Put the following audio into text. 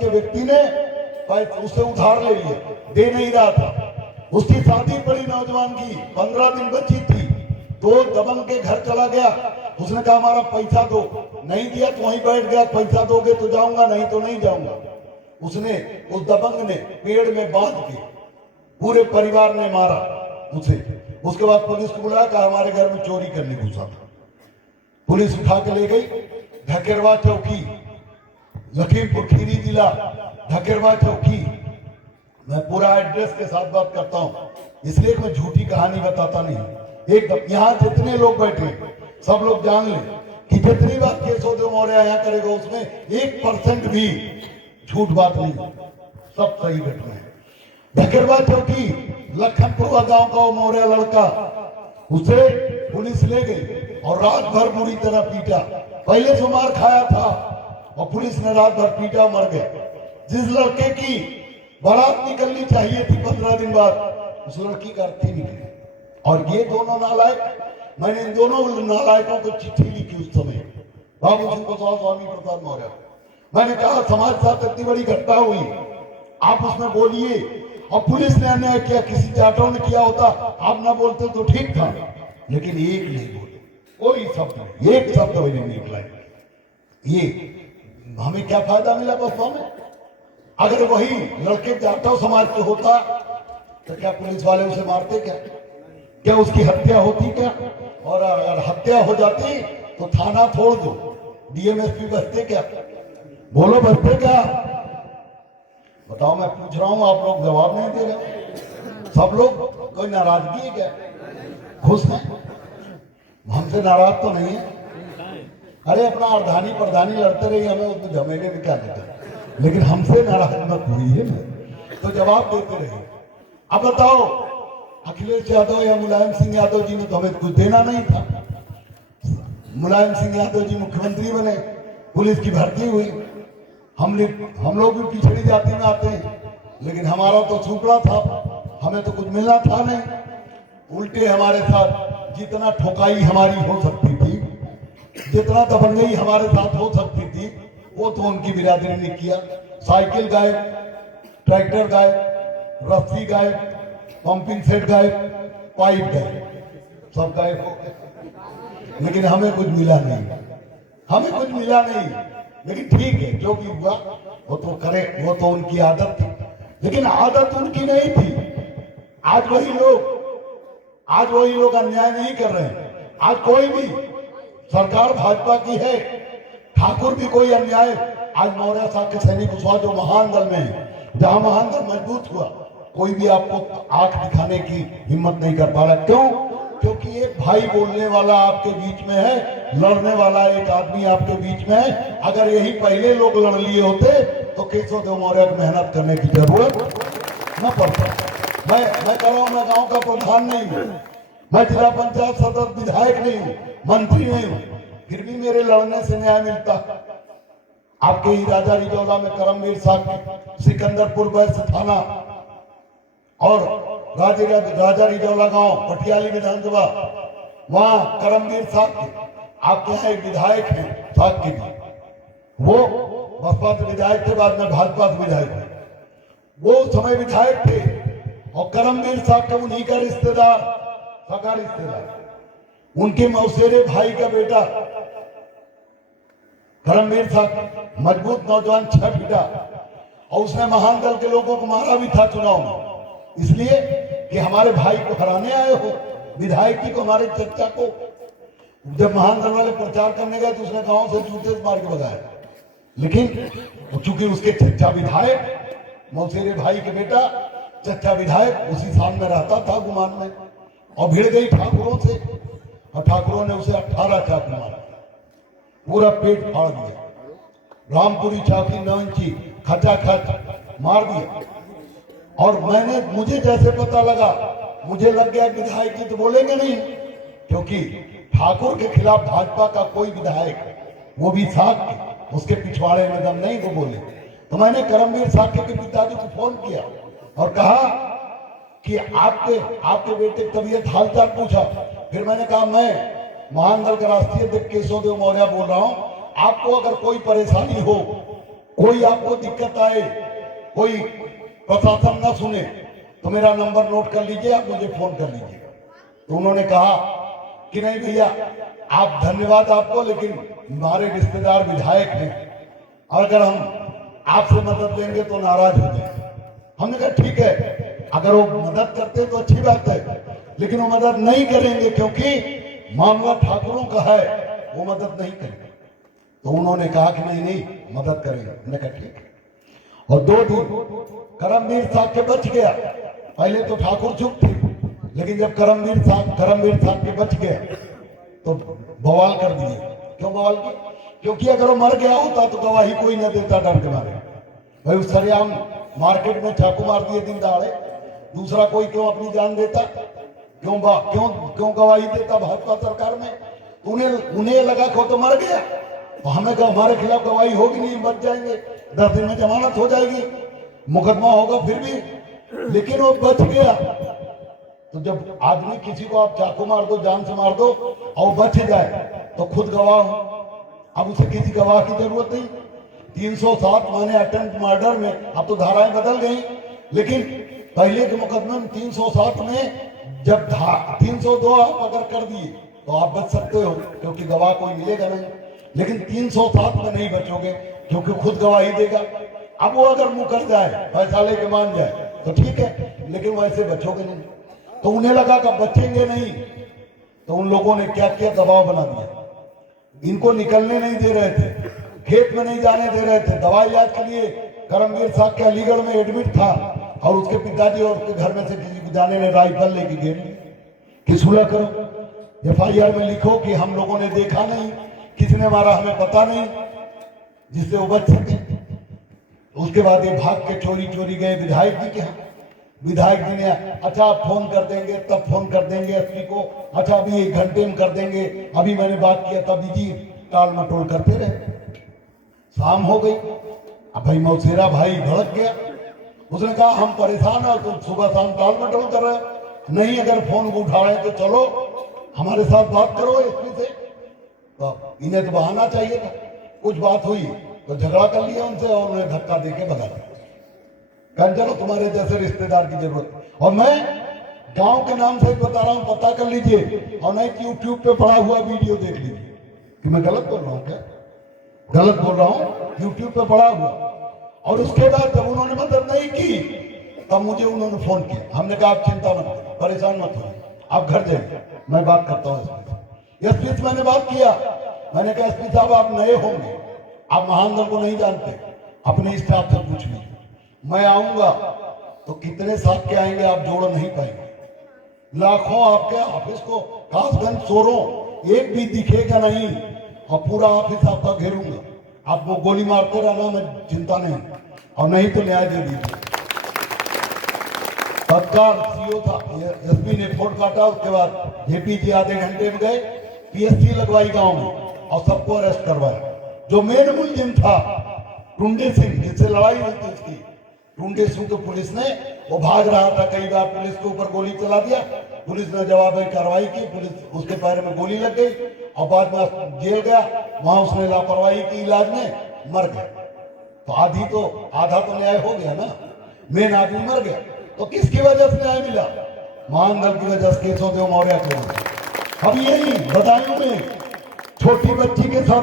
के व्यक्ति ने उससे उधार ले लिया, दे नहीं रहा था। उसकी शादी पड़ी नौजवान की, 15 दिन बची थी, तो दबंग के घर चला गया। उसने कहा हमारा पैसा दो, नहीं दिया तो वहीं बैठ गया, पैसा दोगे तो जाऊंगा, नहीं तो नहीं जाऊंगा। उसने, उस दबंग ने पेड़ में बांध के पूरे परिवार ने मारा उसे। उसके बाद पुलिस को बुलाया, कहा हमारे घर में चोरी करने घुसा था। पुलिस उठा के ले गई ढकेरवा चौकी, लखीमपुर खीरी जिला, ढकेरवा चौकी। मैं पूरा एड्रेस के साथ बात करता हूँ, इसलिए मैं झूठी कहानी बताता नहीं। एक यहाँ जितने लोग बैठे सब लोग जान लें कि जितनी बात केशवदेव मौर्य यहाँ करेगा उसमें 1% भी झूठ बात नहीं, सब सही घटना है। ढकेरवा चौकी, लखनपुर गांव का वो मौर्य लड़का, उसे पुलिस ले गई और रात भर बुरी तरह पीटा। पहले से मार खाया था और पुलिस ने रात भर पीटा, मर गए। जिस लड़के की बारात निकलनी चाहिए थी 15 दिन बाद, उस लड़की का अर्थी निकली। और ये दोनों नालायक, मैंने इन दोनों नालायकों को चिट्ठी लिखी उस समय, बाबू सिंह प्रसाद, स्वामी प्रसाद मौर्य। मैंने कहा समाज के साथ इतनी बड़ी घटना हुई, आप उसमें बोलिए। और पुलिस ने अन्याय किया, किसी जाटों ने किया होता आप ना बोलते तो ठीक था, लेकिन एक नहीं बोले, कोई शब्द नहीं, एक शब्द भी नहीं निकला। ये हमें क्या फायदा मिला बसपा में? अगर वही लड़के जाटव समाज के होता तो क्या पुलिस वाले उसे मारते? क्या उसकी हत्या होती क्या? और अगर हत्या हो जाती तो थाना छोड़ दो, डीएमएसपी बचते क्या? बोलो बचते क्या? बताओ, मैं पूछ रहा हूं, आप लोग जवाब नहीं दे रहे। सब लोग, कोई नाराजगी है क्या? खुश हैं? हमसे नाराज तो नहीं है? अरे अपना अर्धानी प्रधानी लड़ते रहिए, हमें उसमें झमेले में क्या देते, लेकिन हमसे नाराज मत हुई है ना, तो जवाब देते रहिए। अब बताओ, अखिलेश यादव या मुलायम सिंह यादव जी ने तो हमें कुछ देना नहीं था। मुलायम सिंह यादव जी मुख्यमंत्री बने, पुलिस की भर्ती हुई, हम लोग भी पिछड़ी जाति में आते हैं, लेकिन हमारा तो छूपड़ा था, हमें तो कुछ मिलना था नहीं। उल्टे हमारे साथ जितना ठोकाई हमारी हो सकती थी, जितना दबंगई हमारे साथ हो सकती थी, वो तो उनकी बिरादरी ने किया। साइकिल गायब, ट्रैक्टर गायब, रस्सी गायब, पंपिंग सेट गायब, पाइप गायब, सब गायब हो गए। लेकिन हमें कुछ मिला नहीं, हमें कुछ मिला नहीं। लेकिन ठीक है, जो भी हुआ वो तो करे, वो तो उनकी आदत थी, लेकिन आदत उनकी नहीं थी। आज वही लोग अन्याय नहीं कर रहे हैं। आज कोई भी सरकार भाजपा की है, ठाकुर भी कोई अन्याय, आज मौर्य साहब के सैनिक कुशवाहा जो महान दल में है, जहां महान दल मजबूत हुआ, कोई भी आपको आंख दिखाने की हिम्मत नहीं कर पा रहा। क्यों? क्योंकि एक भाई बोलने वाला आपके बीच में है, लड़ने वाला एक आदमी आपके बीच में है। अगर यही पहले लोग लड़ लिए होते तो केशवदेव मौर्य को मेहनत करने की जरूरत न पड़ता। मैं कह रहा हूं, मैं गांव का प्रधान नहीं हूं, मैं जिला पंचायत सदस्य, विधायक नहीं हूं, मंत्री नहीं हूं, फिर भी मेरे लड़ने से न्याय मिलता। आपके ही राजा रिजौला में करमवीर साहब, सिकंदरपुर वैश्य थाना और राजा रिजौला गांव, पटियाली विधानसभा, वहां करमवीर साहब आपके यहाँ एक विधायक हैं साहब के भी, वो बसपा से विधायक थे, बाद में भाजपा से विधायक थे। वो समय विधायक थे और करमवीर साहब का उन्हीं का रिश्तेदार, सगा रिश्तेदार, उनके मौसेरे भाई का बेटा करमवीर साहब, मजबूत नौजवान, 6 फीटा, और उसने महान दल के लोगों को मारा भी था चुनाव में, इसलिए कि हमारे भाई को हराने आए हो, विधायक जी को, हमारे चचा को। जब महान दल वाले प्रचार करने गए तो उसने गांव से जूते से मार के भगाया, लेकिन चूंकि उसके चचा विधायक, मौसेरे भाई के बेटा चचा विधायक, उसी साल में रहता था गुमान में, और भिड़ गई ठाकुरों से, और ठाकुरों ने उसे 18 चाकू मारा, पूरा पेट फाड़ दिया, रामपुरी चाकी 9 इंची खचाखच मार दिया। और मुझे जैसे पता लगा, मुझे लग गया विधायक जी तो बोलेंगे नहीं, क्योंकि ठाकुर के खिलाफ भाजपा का कोई विधायक, वो भी साहब के, उसके पिछवाड़े में दम नहीं वो बोले। तो मैंने करमवीर साहब के पिताजी को फोन किया और कहा कि आपके बेटे की तबीयत हालचाल पूछा। फिर मैंने कहा, मैं महान दल का राष्ट्रीय अध्यक्ष केशवदेव मौर्य बोल रहा हूं, आपको अगर कोई परेशानी हो कोई आपको दिक्कत आए, कोई प्रशासन ना सुने तो मेरा नंबर नोट कर लीजिए, आप मुझे फोन कर लीजिएगा। तो उन्होंने कहा कि नहीं भैया, आप धन्यवाद आपको, लेकिन हमारे रिश्तेदार विधायक हैं, अगर हम आपसे मदद लेंगे तो नाराज हो जाएंगे। हमने कहा ठीक है, अगर वो मदद करते तो अच्छी बात है, लेकिन वो मदद नहीं करेंगे क्योंकि मामला ठाकुरों का है, वो मदद नहीं करेंगे। तो उन्होंने कहा कि नहीं नहीं मदद करेंगे। मैंने कहा ठीक है। और 2 दिन करमवीर साहब के बच गया। पहले तो ठाकुर चुप थे, लेकिन जब करमवीर साहब के बच गए तो बवाल कर दिए। क्यों बवाल किया? क्योंकि अगर वो मर गया होता तो गवाही कोई न देता डर के मारे। भाई उस सरेआम मार्केट में चाकू मार दिए दिन दहाड़े, दूसरा कोई क्यों अपनी जान देता? क्यों क्यों गवाही देता भाजपा सरकार में? उन्हें लगा को तो मर गया, तो हमें कहा हमारे खिलाफ गवाही होगी नहीं, बच जाएंगे, 10 दिन में जमानत हो जाएगी, मुकदमा होगा फिर भी, लेकिन वो बच गया। तो जब आदमी किसी को आप चाकू मार दो, जान से मार दो और बच जाए तो खुद गवाह हो। अब उसे किसी गवाह की जरूरत नहीं। 307 माने अटेम्प्ट मर्डर में, अब तो धाराएं बदल गई, लेकिन पहले के मुकदमे में 307 में जब 302 आप अगर कर दिए तो आप बच सकते हो, क्योंकि गवाह कोई मिलेगा नहीं। लेकिन 307 में नहीं बचोगे, क्योंकि खुद गवाही देगा। अब वो अगर मुकर जाए, पैसा लेके मान जाए तो ठीक है, लेकिन वैसे बचोगे नहीं। तो उन्हें लगा कि बचेंगे नहीं, तो उन लोगों ने क्या किया, दबाव बना दिया। इनको निकलने नहीं दे रहे थे, खेत में नहीं जाने दे रहे थे। दवाई इलाज के लिए करमवीर साहब के अलीगढ़ में एडमिट था, और उसके पिताजी और उसके घर में से किसी को जाने ने राइफल लेके घेर ली कि सुलह करो, FIR में लिखो कि हम लोगों ने देखा नहीं, किसने मारा हमें पता नहीं, जिससे वो बच सके। उसके बाद ये भाग के चोरी गए विधायक जी के यहाँ। विधायक जी ने अच्छा आप फोन कर देंगे, तब फोन कर देंगे SP को, अच्छा अभी 1 घंटे में कर देंगे, अभी मैंने बात किया था, बिजी टाल मटोल करते रहे। शाम हो गई। अब भाई मौसेरा भाई भड़क गया, उसने कहा हम परेशान है, तुम सुबह शाम टाल मटोल कर रहे हो, नहीं अगर फोन उठा रहे तो चलो हमारे साथ बात करो SP से। तो इन्हें तो बहाना चाहिए था। कुछ बात हुई तो झगड़ा कर लिया उनसे, और उन्हें धक्का देके भगा दिया। कह चलो तुम्हारे जैसे रिश्तेदार की जरूरत। और मैं गांव के नाम से बता रहा हूं, पता कर लीजिए, और नहीं YouTube पे पड़ा हुआ वीडियो देख लीजिए कि मैं गलत बोल रहा हूं क्या? गलत बोल रहा हूं, YouTube पे पड़ा हुआ। और उसके बाद जब उन्होंने मदद नहीं की, तब मुझे उन्होंने फोन किया। हमने कहा आप चिंता मत करो, परेशान मत हो, आप घर जाइए, मैं बात करता हूँ SP से। मैंने बात किया, मैंने कहा SP साहब आप नए होंगे, आप महानगर को नहीं जानते, अपने स्टाफ से पूछ लीजिए। मैं आऊंगा तो कितने साथ के आएंगे आप जोड़ नहीं पाएंगे। लाखों आपके ऑफिस को कासगंज चोरों एक भी दिखेगा नहीं, और पूरा ऑफिस आपका घेरूंगा, आपको गोली मारते रहना, मैं चिंता नहीं, और नहीं तो न्याय दे दीजिए। तत्काल CO था, SP ने फोन काटा। उसके बाद JP जी आधे घंटे में गए, PSC लगवाई गांव में और सबको अरेस्ट करवाया। जो मेन मुलजिम था टुंडे सिंह, जिससे लड़ाई हुई थी उसकी, टुंडे सिंह को पुलिस ने, वो भाग रहा था, कई बार पुलिस के ऊपर गोली चला दिया, पुलिस ने जवाबी कार्रवाई की, पुलिस उसके पैर में गोली लग गई, और बाद में जेल गया। वहां उसने लापरवाही की, इलाज में मर गया। तो आधा तो न्याय हो गया ना, मेन आदमी मर गया। तो किसकी वजह से न्याय मिला? महानगर की वजह से, केशव देव मौर्य की वजह से। अब यही बदायूं में छोटी बच्ची के साथ